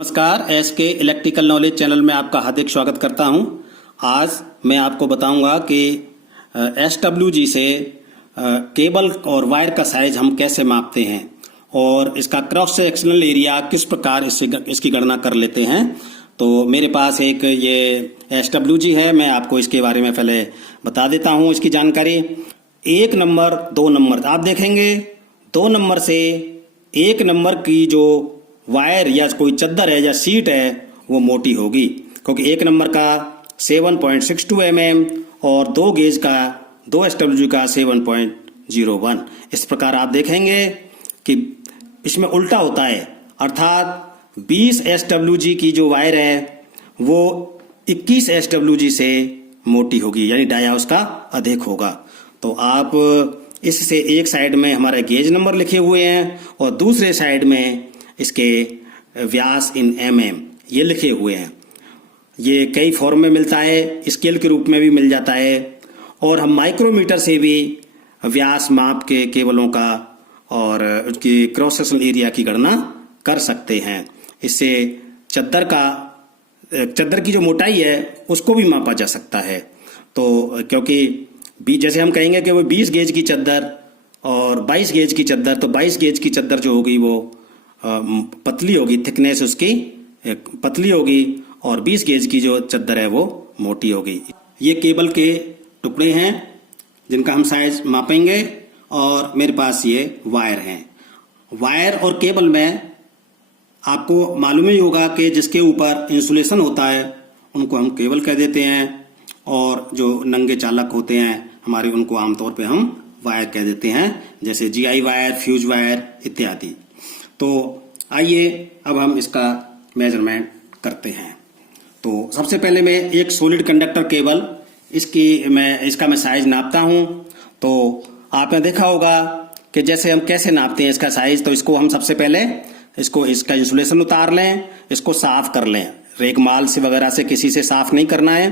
नमस्कार, एस के electrical knowledge channel में आपका हार्दिक स्वागत करता हूं। आज मैं आपको बताऊंगा कि SWG से केबल और वायर का साइज हम कैसे मापते हैं और इसका क्रॉस सेक्शनल एरिया किस प्रकार इसकी गणना कर लेते हैं। तो मेरे पास एक ये SWG है, मैं आपको इसके बारे में पहले बता देता हूं इसकी जानकारी। 1 नंबर 2 नंबर आप देखेंगे, 2 नंबर से 1 नंबर की जो वायर या कोई चद्दर है या सीट है वो मोटी होगी, क्योंकि 1 नंबर का 7.62 mm और 2 गेज का 2 SWG का 7.01। इस प्रकार आप देखेंगे कि इसमें उल्टा होता है, अर्थात 20 SWG की जो वायर है वो 21 SWG से मोटी होगी, यानी डाया उसका अधिक होगा। तो आप इससे एक साइड में हमारे गेज नंबर लिखे हुए हैं और दूसरे साइड में इसके व्यास इन mm ये लिखे हुए हैं। ये कई फॉर्म में मिलता है, स्केल के रूप में भी मिल जाता है और हम माइक्रोमीटर से भी व्यास माप के केबलों का और उसकी क्रॉस सेक्शनल एरिया की गणना कर सकते हैं। इससे चद्दर की जो मोटाई है उसको भी मापा जा सकता है। तो क्योंकि जैसे हम कहेंगे कि वो 20 गेज की चद्दर और 22 गेज की चद्दर, तो 22 गेज की चद्दर जो होगी वो पतली होगी, थिकनेस उसकी पतली होगी और 20 गेज की जो चद्दर है वो मोटी होगी। ये केबल के टुकड़े हैं जिनका हम साइज मापेंगे और मेरे पास ये वायर हैं। वायर और केबल में आपको मालूम ही होगा कि जिसके ऊपर इंसुलेशन होता है उनको हम केबल कह देते हैं और जो नंगे चालक होते हैं हमारे उनको आमतौर पे हम वायर कह देते हैं, जैसे GI वायर, फ्यूज वायर इत्यादि। तो आइए अब हम इसका मेजरमेंट करते हैं। तो सबसे पहले मैं एक सॉलिड कंडक्टर केबल इसका मैं साइज नापता हूं। तो आपने देखा होगा कि जैसे हम कैसे नापते हैं इसका साइज। तो इसको हम सबसे पहले इसका इंसुलेशन उतार लें, इसको साफ कर लें, रेगमाल से वगैरह से किसी से साफ नहीं करना है,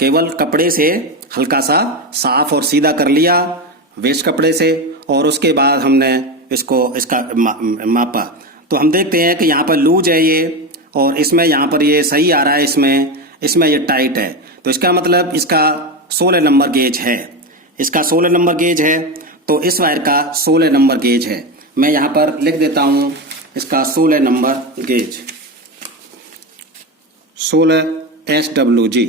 केवल कपड़े से हल्का सा साफ और सीधा कर लिया वेस्ट कपड़े से, और उसके बाद हमने इसका मापा। तो हम देखते हैं कि यहाँ पर लूज है ये और इसमें यहाँ पर ये सही आ रहा है, इसमें ये टाइट है। तो इसका मतलब इसका 16 नंबर गेज है, इसका 16 नंबर गेज है। तो इस वायर का 16 नंबर गेज है। मैं यहाँ पर लिख देता हूँ इसका 16 नंबर गेज, 16 SWG।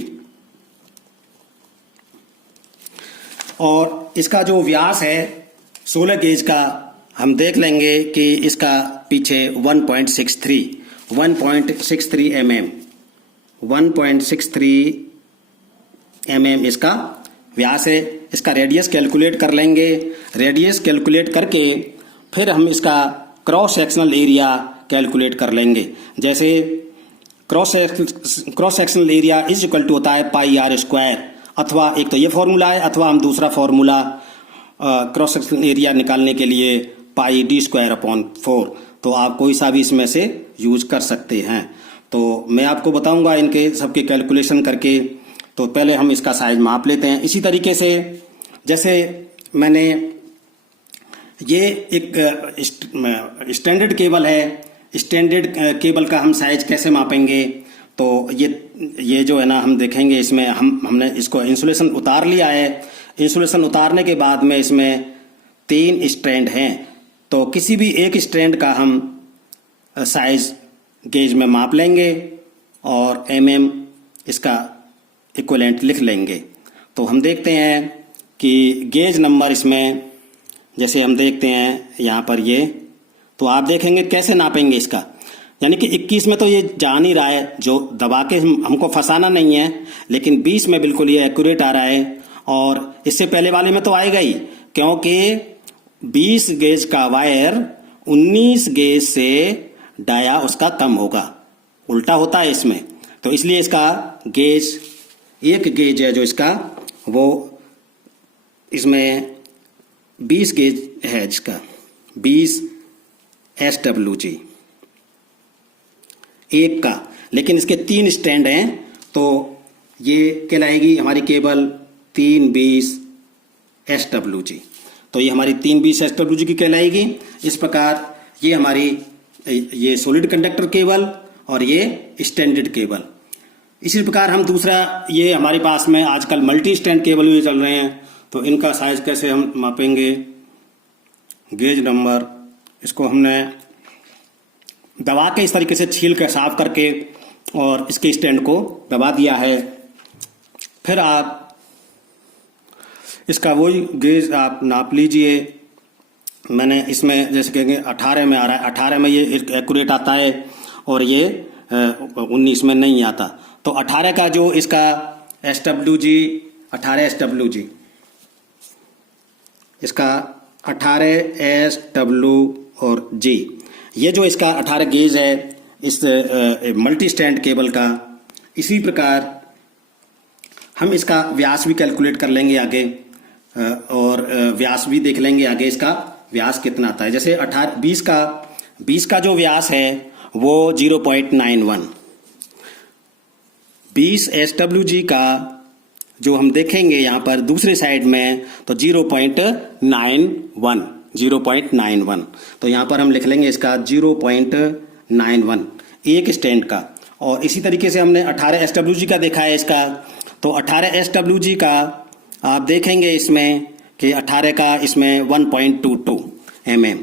और इसका जो व्यास है 16 गेज का हम देख लेंगे कि इसका पीछे 1.63 mm इसका व्यास है। इसका रेडियस कैलकुलेट कर लेंगे। रेडियस कैलकुलेट करके फिर हम इसका क्रॉस सेक्शनल एरिया कैलकुलेट कर लेंगे। जैसे cross sectional area is equal to होता है πr², अथवा एक तो ये फॉर्मूला है, अथवा हम दूसरा फॉर्मूला क्रॉस सेक्शनल एरिया निकालने के लिए πd²/4। तो आप कोई सा भी इसमें से यूज कर सकते हैं। तो मैं आपको बताऊंगा इनके सबके कैलकुलेशन करके। तो पहले हम इसका साइज माप लेते हैं। इसी तरीके से जैसे मैंने ये एक स्टैंडर्ड केबल है, स्टैंडर्ड केबल का हम साइज कैसे मापेंगे। तो ये जो है ना, हम देखेंगे इसमें हमने इसको इंसुलेशन उतार लिया है। इंसुलेशन उतारने के बाद में इसमें 3 स्ट्रैंड हैं। तो किसी भी एक स्ट्रैंड का हम साइज गेज में माप लेंगे और mm इसका इक्विवेलेंट लिख लेंगे। तो हम देखते हैं कि गेज नंबर इसमें जैसे हम देखते हैं यहाँ पर ये, तो आप देखेंगे कैसे नापेंगे इसका, यानी कि 21 में तो ये जा नहीं रहा है, जो दबा के हमको फंसाना नहीं है, लेकिन 20 में बिल्कुल ये एक्यूरेट आ रहा है। और इससे पहले वाले में तो आएगा ही, क्योंकि 20 गेज का वायर 19 गेज से डाया उसका कम होगा, उल्टा होता है इसमें। तो इसलिए इसका गेज, एक गेज है जो इसका, वो इसमें 20 गेज है जिसका 20 SWG एक का, लेकिन इसके 3 स्टैंड हैं। तो ये कहलाएगी हमारी केबल 320 SWG। तो ये हमारी 320 SWG की कहलाएगी। इस प्रकार ये हमारी ये सॉलिड कंडक्टर केबल और ये स्टैंडर्ड केबल। इसी प्रकार हम दूसरा, ये हमारे पास में आजकल मल्टी स्टैंड केबल भी चल रहे हैं, तो इनका साइज कैसे हम मापेंगे। गेज नंबर, इसको हमने दबा के इस तरीके से छील के साफ करके और इसके स्टैंड को दबा दिया है। फिर आप इसका वही गेज आप नाप लीजिए। मैंने इसमें जैसे कहेंगे 18 में आ रहा है, 18 में ये एक्यूरेट आता है और ये 19 में नहीं आता। तो 18 का जो इसका SWG, 18 SWG, इसका 18 SW और G, ये जो इसका 18 गेज है इस मल्टी स्टैंड केबल का। इसी प्रकार हम इसका व्यास भी कैलकुलेट कर लेंगे आगे, और व्यास भी देख लेंगे आगे इसका व्यास कितना आता है। जैसे 20 का जो व्यास है वो 0.91, 20 SWG का जो हम देखेंगे यहाँ पर दूसरे साइड में तो 0.91, तो यहाँ पर हम लिख लेंगे इसका 0.91 एक स्टैंड का। और इसी तरीके से हमने 18 SWG का देखा है इसका, तो 18 SWG का आप देखेंगे इसमें कि 18 का इसमें 1.22 mm,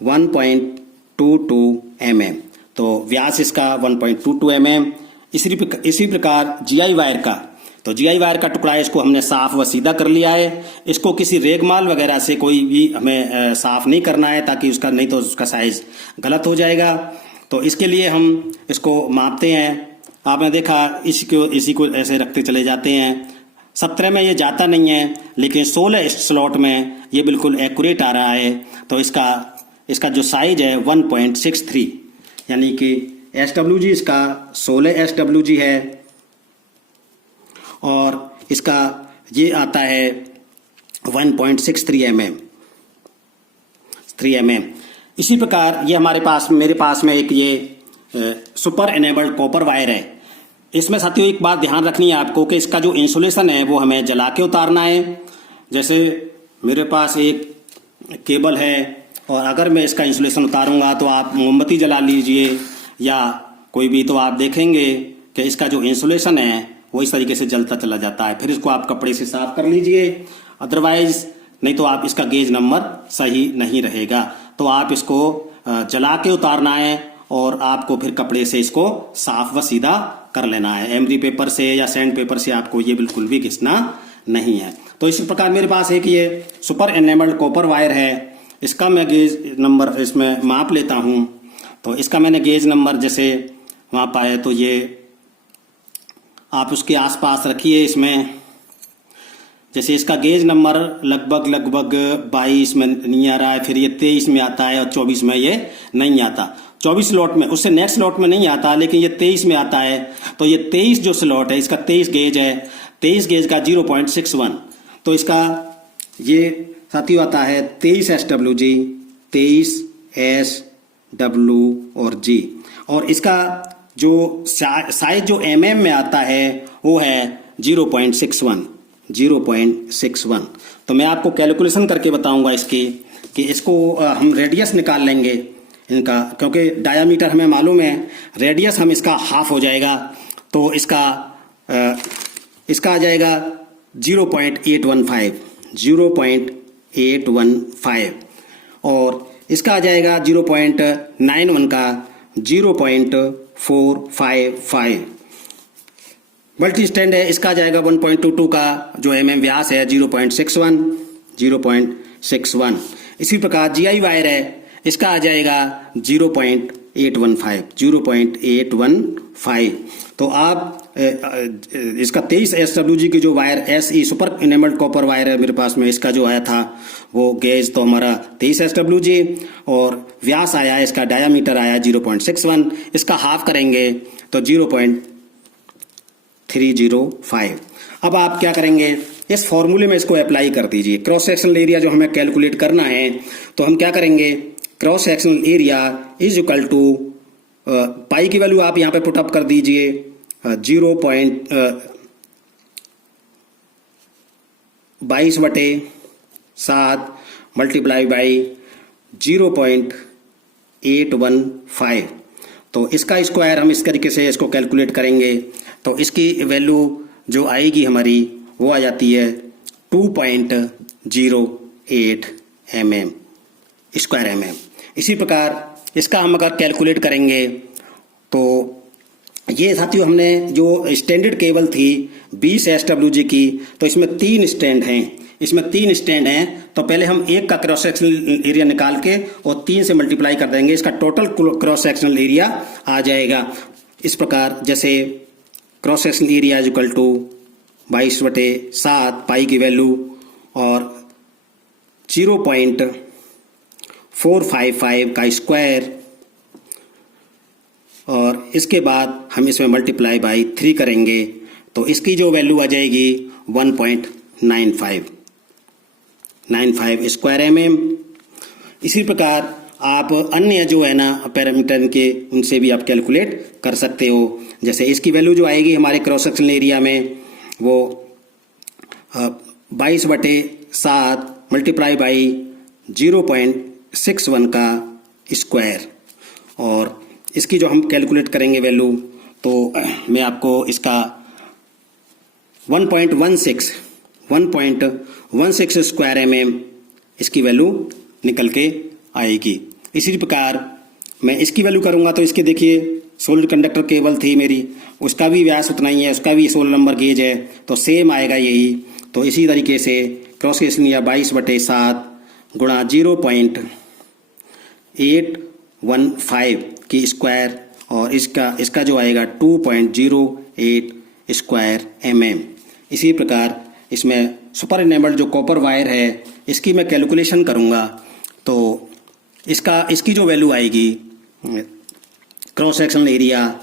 1.22 mm, तो व्यास इसका 1.22 mm। इसी प्रकार GI वायर का, तो GI वायर का टुकड़ा इसको हमने साफ व सीधा कर लिया है। इसको किसी रेगमाल वगैरह से कोई भी हमें साफ नहीं करना है, ताकि उसका, नहीं तो उसका साइज गलत हो जाएगा। तो इसके लिए हम इसको मापते हैं। आपने देखा इसी को ऐसे रखते चले जाते हैं। 17 में ये जाता नहीं है, लेकिन 16 स्लॉट में ये बिल्कुल एक्यूरेट आ रहा है। तो इसका जो साइज है 1.63, यानी कि SWG इसका 16 SWG है और इसका ये आता है 1.63 mm। इसी प्रकार ये मेरे पास में एक ये सुपर एनेबल्ड कॉपर वायर है। इसमें साथियों एक बात ध्यान रखनी है आपको कि इसका जो इंसुलेशन है वो हमें जला के उतारना है। जैसे मेरे पास एक केबल है और अगर मैं इसका इंसुलेशन उतारूंगा तो आप मोमबत्ती जला लीजिए या कोई भी, तो आप देखेंगे कि इसका जो इंसुलेशन है वो इस तरीके से जलता चला जाता है। फिर इसको आप कपड़े से साफ कर लीजिए, अदरवाइज नहीं तो आप इसका गेज नंबर सही नहीं रहेगा। तो आप इसको जला के उतारना है और आपको फिर कपड़े से इसको साफ व सीधा कर लेना है। एमरी पेपर से या सैंड पेपर से आपको ये बिल्कुल भी घिसना नहीं है। तो इसी प्रकार मेरे पास एक ये सुपर एनेबल्ड कॉपर वायर है, इसका मैं गेज नंबर इसमें माप लेता हूं। तो इसका मैंने गेज नंबर जैसे मापा है, तो ये आप उसके आसपास रखिए इसमें। जैसे इसका गेज नंबर लगभग 22 में नहीं आ रहा है, फिर ये 23 में आता है और 24 में ये नहीं आता। 24 स्लॉट में, उससे नेक्स्ट स्लॉट में नहीं आता, लेकिन ये 23 में आता है। तो ये 23 जो स्लॉट है इसका 23 गेज है, 23 गेज का 0.61, तो इसका ये साथियों आता है 23 SWG, 23 SW और G। और इसका जो साइज जो mm में आता है वो है 0.61। तो मैं आपको कैलकुलेशन करके बताऊंगा इसकी, कि इसको हम रेडियस निकाल लेंगे इनका, क्योंकि डायामीटर हमें मालूम है, रेडियस हम इसका हाफ हो जाएगा। तो इसका आ जाएगा 0.815 और इसका आ जाएगा 0.91 का 0.455। मल्टी स्टैंड है, इसका आ जाएगा 1.22 का जो mm व्यास है 0.61। इसी प्रकार GI वायर है, इसका आ जाएगा 0.815। तो आप इसका 23 SWG की जो wire SE super enabled copper wire है मेरे पास में, इसका जो आया था वो गेज तो हमारा 23 SWG और व्यास आया, इसका डायामीटर आया 0.61। इसका हाफ करेंगे तो 0.305। अब आप क्या करेंगे, इस फॉर्मूले में इसको अप्लाई कर दीजिए। क्रॉस सेक्शनल एरिया जो हमें कैलकुलेट करना है, तो हम क्या करेंगे, cross sectional area is equal to pi की वैल्यू आप यहाँ पे पुट अप कर दीजिए 0.22/7 मल्टीप्लाई बाई 0.815। तो इसका स्क्वायर हम इस तरीके से इसको कैलकुलेट करेंगे तो इसकी वैल्यू जो आएगी हमारी वो आ जाती है 2.08 mm स्क्वायर mm। इसी प्रकार इसका हम अगर कैलकुलेट करेंगे तो ये साथियों हमने जो स्टैंडर्ड केबल थी 20 SWG की, तो इसमें 3 स्टैंड हैं, तो पहले हम एक का क्रॉस सेक्शनल एरिया निकाल के और 3 से मल्टीप्लाई कर देंगे, इसका टोटल क्रॉस सेक्शनल एरिया आ जाएगा इस प्रकार। जैसे cross sectional area is equal to 22/7 pi की वैल्यू और 0.455 का स्क्वायर, और इसके बाद हम इसमें मल्टीप्लाई बाई 3 करेंगे तो इसकी जो वैल्यू आ जाएगी 1.95 स्क्वायर mm। इसी प्रकार आप अन्य जो है ना पैरामीटर के उनसे भी आप कैलकुलेट कर सकते हो। जैसे इसकी वैल्यू जो आएगी हमारे क्रॉस सेक्शनल एरिया में वो 22/7 मल्टीप्लाई बाई 0.61 का स्क्वायर, और इसकी जो हम कैलकुलेट करेंगे वैल्यू तो मैं आपको इसका 1.16 स्क्वायर mm इसकी वैल्यू निकल के आएगी। इसी प्रकार मैं इसकी वैल्यू करूंगा तो इसके देखिए सॉलिड कंडक्टर केबल थी मेरी, उसका भी व्यास उतना ही है, उसका भी 16 नंबर गेज है, तो सेम आएगा यही। तो इसी तरीके से क्रॉस सेक्शन या 22/7 गुणा 0.815 की स्क्वायर, और इसका जो आएगा 2.08 स्क्वायर mm। इसी प्रकार इसमें सुपर इनेबल्ड जो कॉपर वायर है इसकी मैं कैलकुलेशन करूंगा तो इसकी जो वैल्यू आएगी क्रॉस सेक्शनल एरिया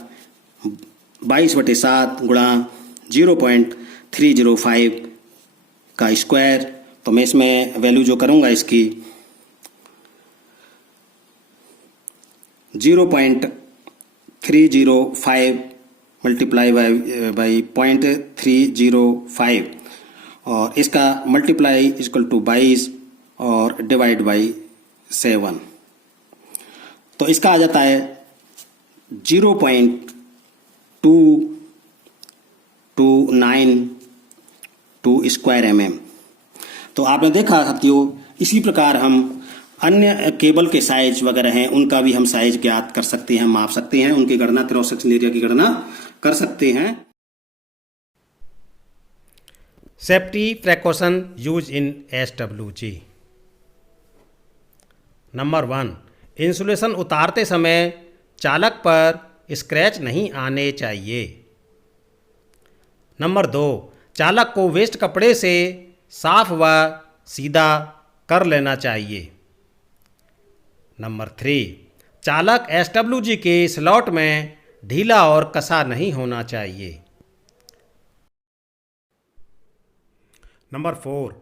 22/7 गुणा 0.305 का स्क्वायर, तो मैं इसमें वैल्यू जो करूंगा इसकी 0.305 मल्टीप्लाई बाई 0.305 और इसका मल्टीप्लाई इक्वल टू 22 और डिवाइड बाई 7, तो इसका आ जाता है 0.2292 स्क्वायर mm। तो आपने देखा साथियों, इसी प्रकार हम अन्य केबल के साइज वगैरह हैं उनका भी हम साइज ज्ञात कर सकते हैं, माप सकते हैं, उनकी गणना क्रॉस सेक्शन एरिया की गणना कर सकते हैं। Safety precaution use in SWG। Number 1, insulation उतारते समय चालक पर स्क्रैच नहीं आने चाहिए। नंबर 2, चालक को वेस्ट कपड़े से साफ व सीधा कर लेना चाहिए। नंबर 3, चालक SWG के स्लॉट में ढीला और कसा नहीं होना चाहिए। नंबर 4,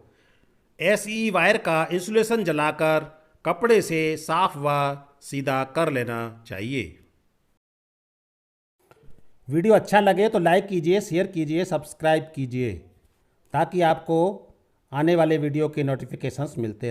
SE वायर का इंसुलेशन जलाकर कपड़े से साफ व सीधा कर लेना चाहिए। वीडियो अच्छा लगे तो लाइक कीजिए, शेयर कीजिए, सब्सक्राइब कीजिए ताकि आपको आने वाले वीडियो के नोटिफिकेशंस मिलते